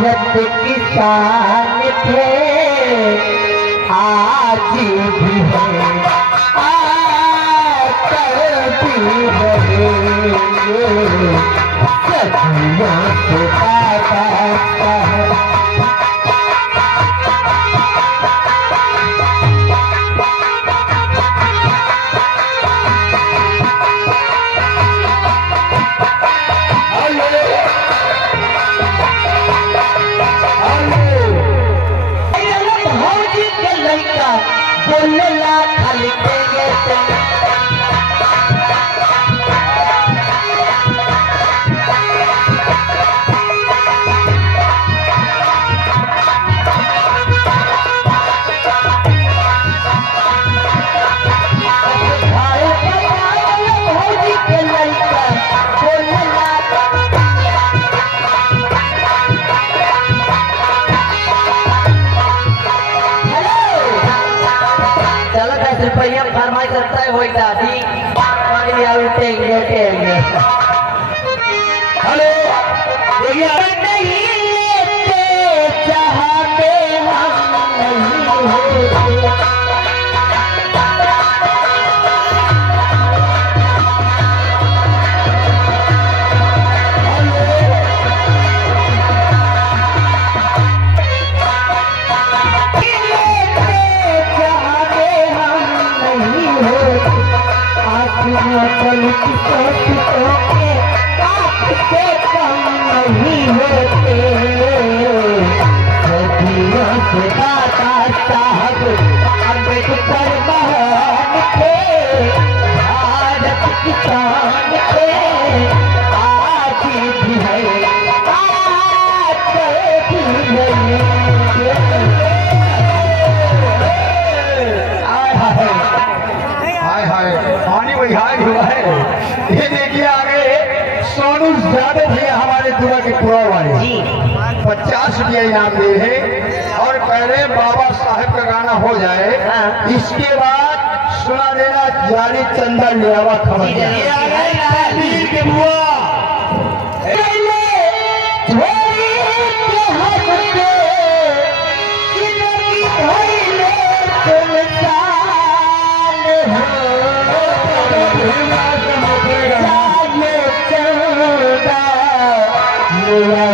भारत किसान थे आज भी है आकर भी रहेंगे सदियों से दादा बोलला खाली रुपया फरमाई करता है वही दादी हेलो नहीं लेते चाहते आपसे कम नहीं होते सदियों से दादा साहब अम्बेडकर महान थे भारत किसान थे आज भी है आज भी पानी बहाय हुआ है। ये देखिए आगे सोनू यादव भैया हमारे दुआ के पुरा वाले जी 50 रुपया इनाम दे हैं और पहले बाबा साहब का गाना हो जाए इसके बाद सुना देना जाली चंदा लियावा खबर के बुआ Yeah.